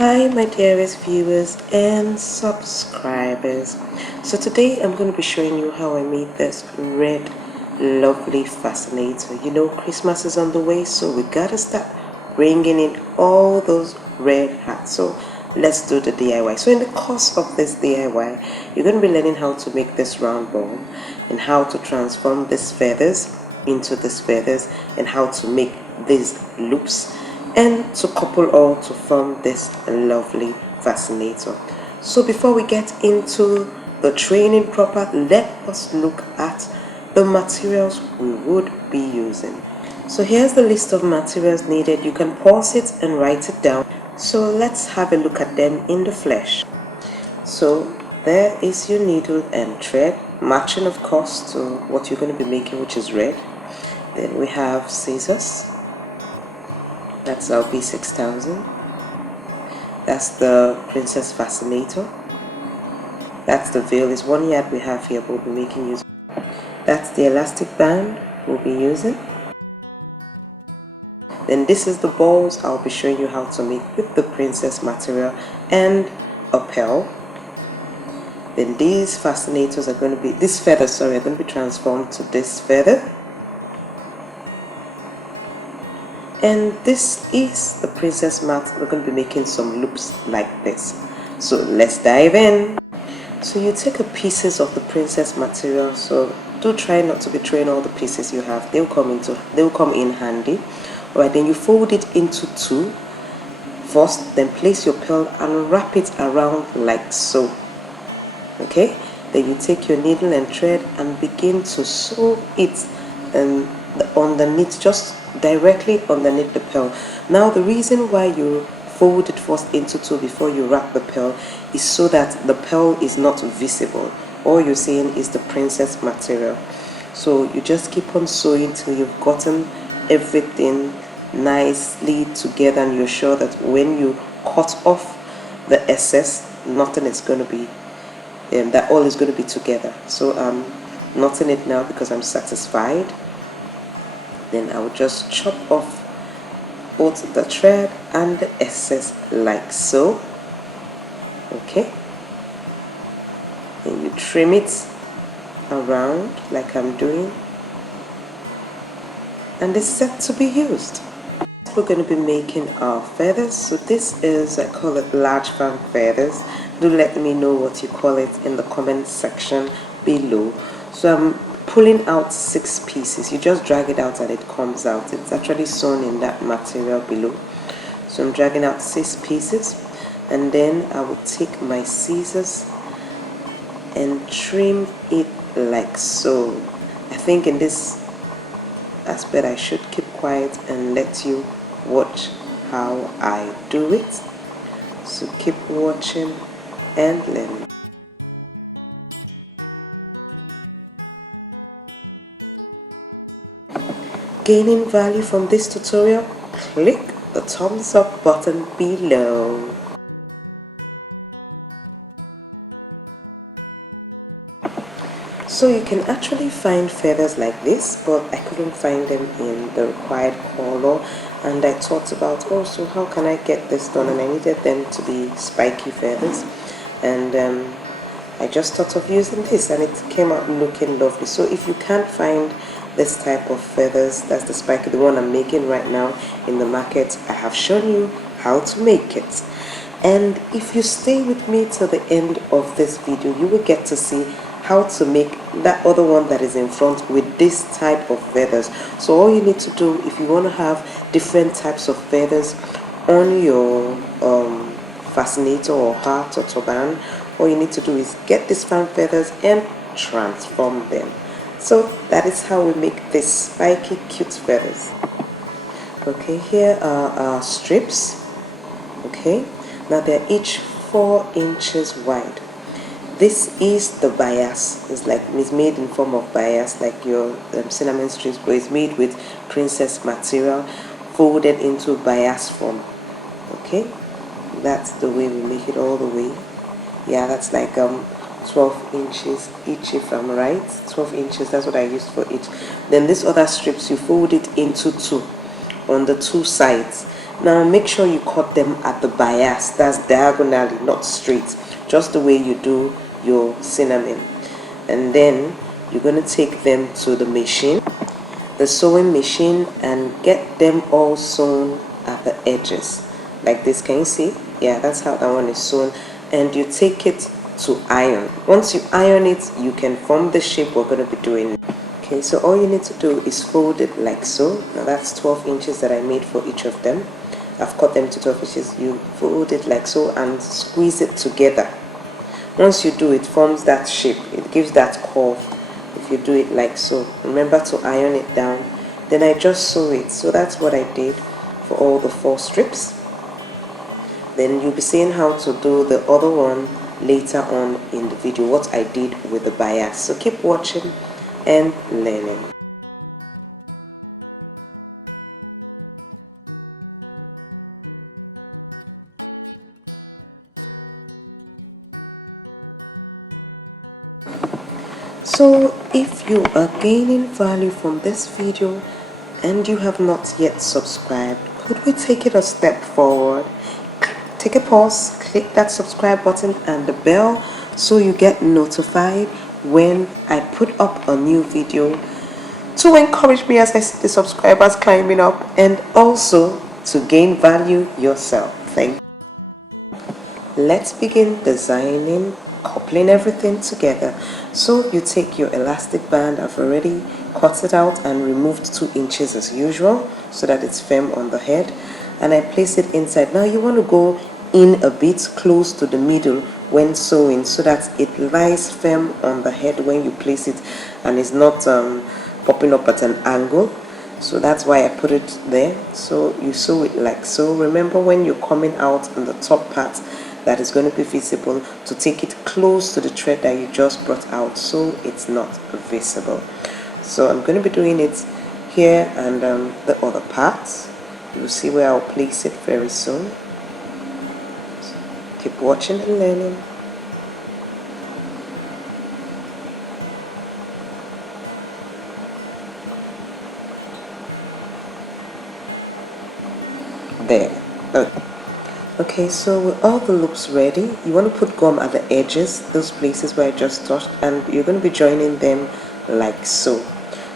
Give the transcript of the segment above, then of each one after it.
Hi my dearest viewers and subscribers. So today I'm going to be showing you how I made this red lovely fascinator. You know, Christmas is on the way, so we gotta start bringing in all those red hats. So let's do the DIY. So in the course of this DIY, you're going to be learning how to make this round ball and how to transform these feathers into these feathers and how to make these loops and to couple all to form this lovely fascinator. So before we get into the training proper, let us look at the materials we would be using. So here's the list of materials needed. You can pause it and write it down. So let's have a look at them in the flesh. So there is your needle and thread, matching of course to what you're going to be making, which is red. Then we have scissors. That's our B6000. That's the Princess Fascinator. That's the veil. Is 1 yard we have here, but we'll be making use. That's the elastic band we'll be using. Then this is the balls I'll be showing you how to make with the princess material and a pearl. Then these fascinators are going to be, this feather, sorry, are going to be transformed to this feather. And this is the princess mat. We're going to be making some loops like this. So let's dive in. So you take a pieces of the princess material. So do try not to be throwing all the pieces you have. They'll come in handy. Alright, then you fold it into two first, then place your pearl and wrap it around like so. Okay, then you take your needle and thread and begin to sew it underneath, just directly underneath the pearl. Now the reason why you fold it first into two before you wrap the pearl is so that the pearl is not visible. All you're seeing is the princess material. So you just keep on sewing till you've gotten everything nicely together and you're sure that when you cut off the excess, nothing is going to be that all is going to be together. So I'm knotting it now because I'm satisfied. Then I will just chop off both the thread and the excess like so. Okay, then you trim it around like I'm doing, and it's set to be used. We're going to be making our feathers. So this is, I call it large fan feathers. Do let me know what you call it in the comment section below. So I'm pulling out 6 pieces. You just drag it out and it comes out. It's actually sewn in that material below. So I'm dragging out 6 pieces, and then I will take my scissors and trim it like so. I think in this aspect I should keep quiet and let you watch how I do it. So keep watching and learning. Gaining value from this tutorial? Click the thumbs up button below. So you can actually find feathers like this, but I couldn't find them in the required color, and I thought about also how can I get this done, and I needed them to be spiky feathers, and I just thought of using this and it came out looking lovely. So if you can't find this type of feathers, that's the spiky, the one I'm making right now in the market, I have shown you how to make it. And if you stay with me till the end of this video, you will get to see how to make that other one that is in front with this type of feathers. So all you need to do, if you want to have different types of feathers on your fascinator or hat or turban, all you need to do is get these fan feathers and transform them. So that is how we make these spiky cute feathers. Okay, here are our strips. Okay, now they're each 4 inches wide. This is the bias. It's made in form of bias, like your cinnamon strips, but it's made with princess material folded into bias form. Okay, that's the way we make it all the way. Yeah, that's like 12 inches each, if I'm right. 12 inches, that's what I used for each. Then these other strips, you fold it into 2 on the 2 sides, Now make sure you cut them at the bias, that's diagonally, not straight, just the way you do your cinnamon. And then you're going to take them to the machine, the sewing machine, and get them all sewn at the edges like this. Can you see? Yeah, that's how that one is sewn. And you take it to iron. Once you iron it, you can form the shape we're going to be doing. Okay, so all you need to do is fold it like so. Now that's 12 inches that I made for each of them. I've cut them to 12 inches. You fold it like so and squeeze it together. Once you do, it forms that shape. It gives that curve if you do it like so. Remember to iron it down. Then I just sew it. So that's what I did for all the 4 strips. Then you'll be seeing how to do the other one later on in the video, what I did with the bias. So keep watching and learning. So if you are gaining value from this video and you have not yet subscribed, could we take it a step forward? Take a pause, click that subscribe button and the bell so you get notified when I put up a new video, to encourage me as I see the subscribers climbing up, and also to gain value yourself. Thank you. Let's begin designing, coupling everything together. So you take your elastic band. I've already cut it out and removed 2 inches as usual so that it's firm on the head, and I place it inside. Now you want to go in a bit close to the middle when sewing so that it lies firm on the head when you place it and it's not popping up at an angle. So that's why I put it there. So you sew it like so. Remember, when you're coming out on the top part that is going to be visible, to take it close to the thread that you just brought out so it's not visible. So I'm going to be doing it here and the other parts. You'll see where I'll place it very soon. So keep watching and learning. There. Okay, so with all the loops ready, you want to put gum at the edges, those places where I just touched, and you're going to be joining them like so.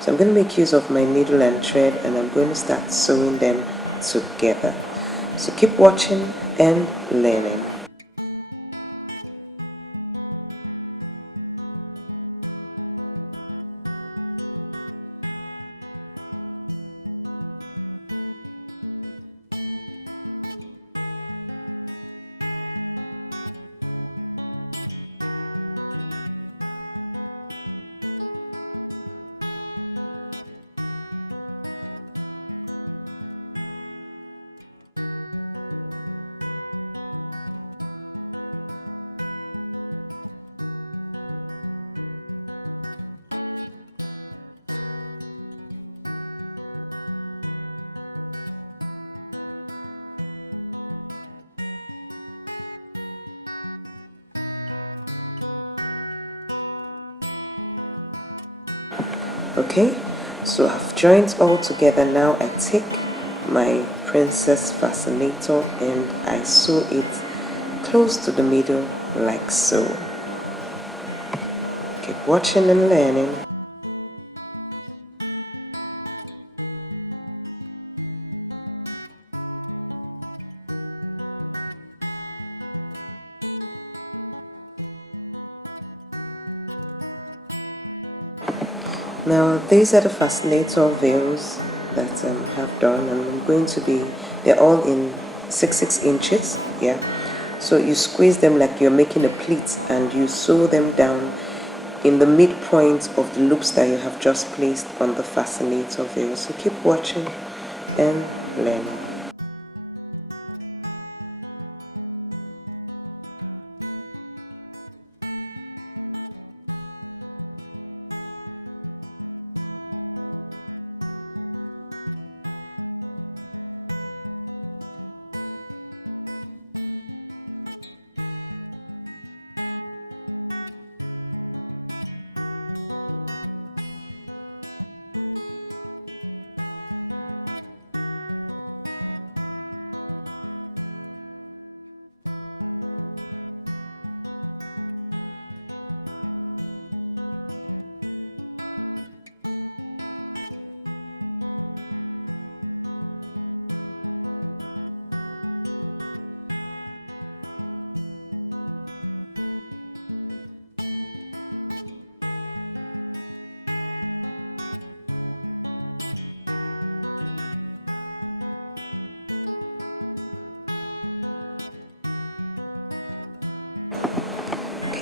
So I'm going to make use of my needle and thread, and I'm going to start sewing them together. So keep watching and learning. Okay, so I've joined all together. Now I take my Princess Fascinator and I sew it close to the middle like so. Keep watching and learning. Now these are the Fascinator veils that I have done, and I'm going to be, they're all in 6 inches, yeah. So you squeeze them like you're making a pleat and you sew them down in the midpoint of the loops that you have just placed on the Fascinator veil. So keep watching and learning.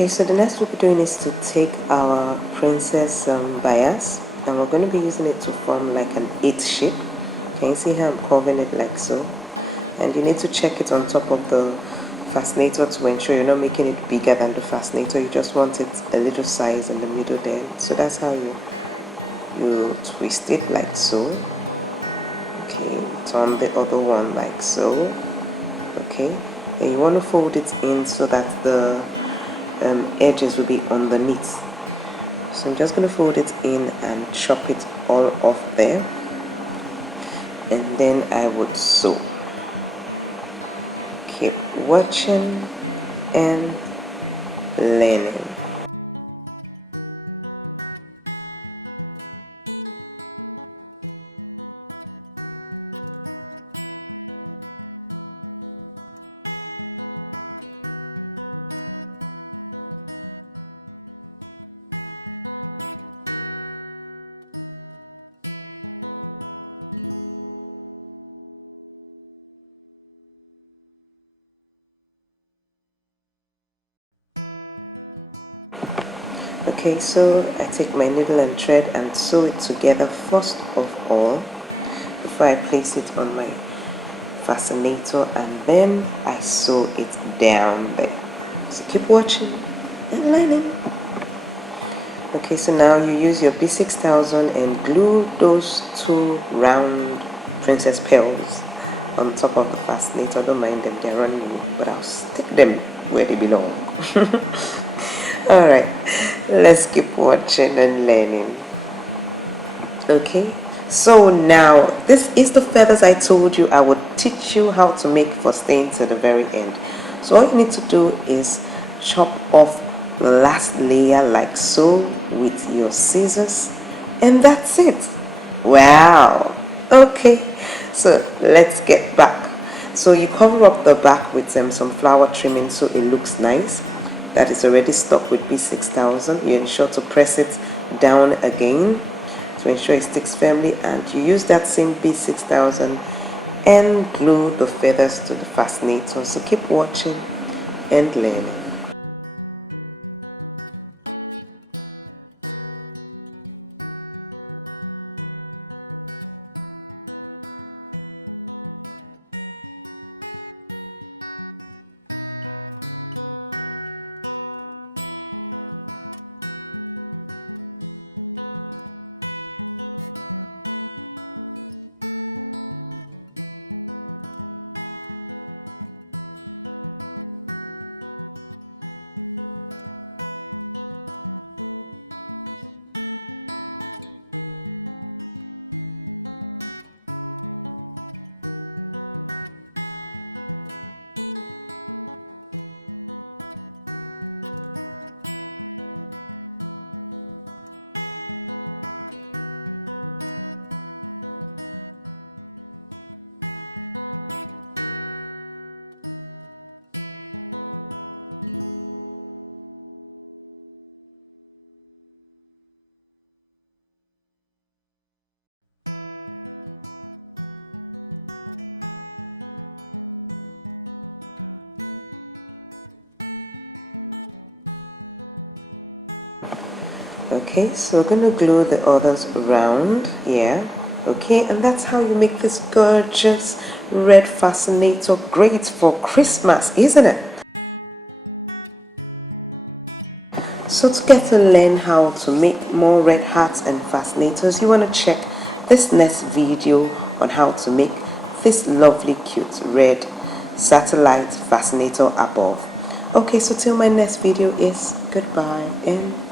Okay, so the next we'll be doing is to take our princess bias, and we're going to be using it to form like an 8 shape. Can you see how I'm curving it like so? And you need to check it on top of the fascinator to ensure you're not making it bigger than the fascinator. You just want it a little size in the middle there. So that's how you twist it like so. Okay, turn the other one like so. Okay, then you want to fold it in so that the edges will be underneath. So I'm just going to fold it in and chop it all off there, and then I would sew. Keep watching and learning. Okay, so I take my needle and thread and sew it together first of all before I place it on my fascinator, and then I sew it down there. So keep watching and learning. Okay, so now you use your B6000 and glue those 2 round princess pearls on top of the fascinator. Don't mind them, they're running, but I'll stick them where they belong. Alright, let's keep watching and learning. Okay, so now this is the feathers I told you I would teach you how to make for staying to the very end. So all you need to do is chop off the last layer like so with your scissors, and that's it. Wow. Okay, so let's get back. So you cover up the back with some flower trimming so it looks nice. That is already stuck with B6000. You ensure to press it down again to ensure it sticks firmly, and you use that same B6000 and glue the feathers to the fascinator. So keep watching and learning. Okay, so we're going to glue the others around here. Okay, and that's how you make this gorgeous red fascinator. Great for Christmas, isn't it? So to get to learn how to make more red hearts and fascinators, you want to check this next video on how to make this lovely cute red satellite fascinator above. Okay, so till my next video is goodbye and